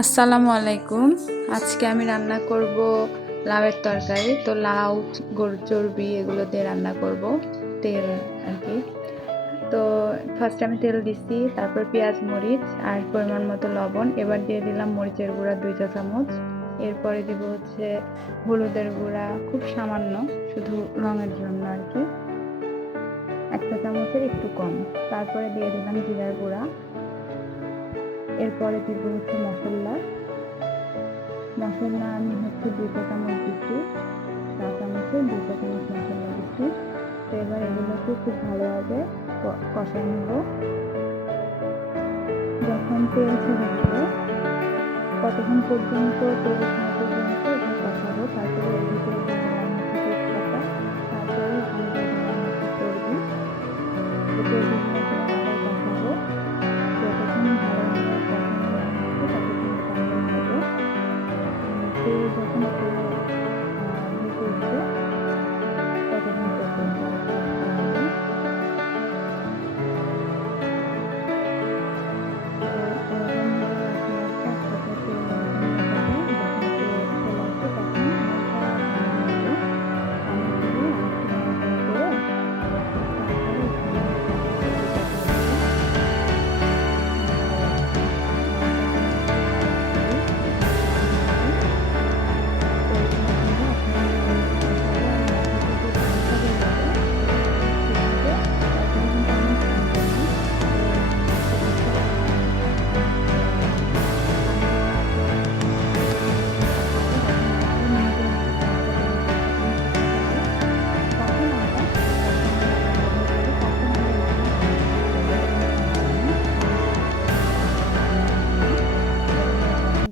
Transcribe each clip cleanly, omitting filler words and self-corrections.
আসসালামু আলাইকুম। আজকে আমি রান্না করব লাউয়ের তরকারি। তো লাউ, গরুর চর্বি এগুলো দিয়ে রান্না করব, তেল আর কি। তো ফার্স্ট আমি তেল দিচ্ছি, তারপর পেঁয়াজ, মরিচ আর পরিমাণ মতো লবণ। এবার দিয়ে দিলাম মরিচের গুঁড়া 2 চা চামচ। এরপরে দিব হচ্ছে হলুদের গুঁড়া খুব সামান্য, শুধু রঙের জন্য আর কি, 1 চা চামচের একটু কম। তারপরে দিয়ে দিলাম জিরার গুঁড়া। এরপরে দিব হচ্ছে মশলা আমি হচ্ছে 2 চা চামচ দিচ্ছি, চা চামচে 2 চা চামচ মশলা দিচ্ছি। তো এবার এগুলোকে খুব ভালোভাবে কষায় নেব। যখন তেল ছেড়ে দিবে, কতক্ষণ পর্যন্ত তেল ছাড়া পর্যন্ত এটা কষাবো। তারপরে এর ভিতরে দিয়ে দিলাম হচ্ছে তেজপাতা, তারপরে এখানে দিয়ে দিলাম হচ্ছে চর্বি। তো চর্বিগুলো দিয়ে আবার কষাবো। যতক্ষণ ভালোভাবে কষানো হচ্ছে ততক্ষণ কষানো হবে। তেল যখন উপরে ভেসে উঠবে ততক্ষণ পর্যন্ত কষতে হবে। তো এরকম ভাবে আস্তে আস্তে আস্তে তেল ভেঙে যাবে। যখন তেল চলে আসবে তখন হালকা পানি নেবে। পানি দিয়ে আরেকটু নাড়াচাড়া করে তারপরে এখানে হচ্ছে চর্বিটা দিয়ে দেবো।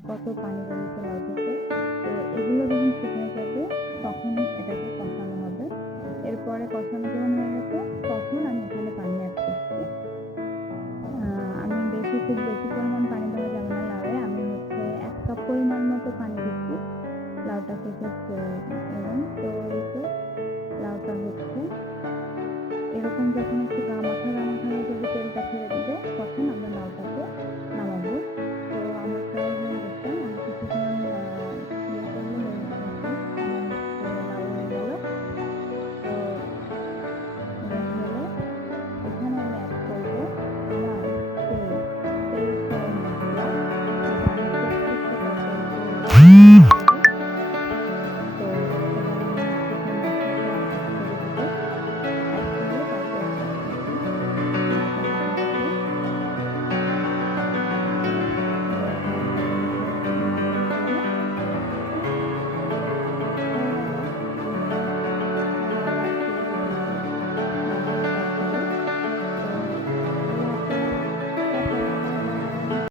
কত পানি বেরিয়েছে লাউ থেকে। তো এগুলো যখন শুকিয়ে যাবে তখন এটাকে কষানো হবে। এরপরে কষানো যখন হয়ে গেছে তখন আমি এখানে পানি অ্যাড করছি। আমি খুব বেশি পরিমাণ পানি দেওয়া যাবে না লাউয়ে। আমি হচ্ছে 1 কাপ পরিমাণ মতো পানি দিচ্ছি লাউটাকে জাস্ট এবং তো এই তো লাউটা হচ্ছে এরকম যখন একটু গামাখা হয়ে যাবে, তেলটা ছেড়ে দিবে, তখন আমরা লাউটাকে